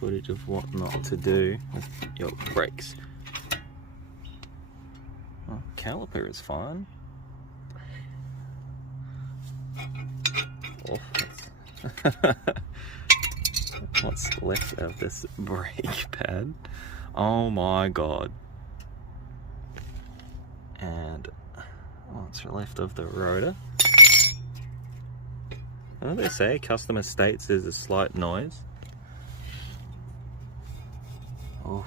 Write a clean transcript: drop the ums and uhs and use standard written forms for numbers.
footage of what not to do with your brakes. Oh, caliper is fine. Oh, what's left of this brake pad? Oh my god. And what's left of the rotor? What do they say? Customer states there's a slight noise. Oh.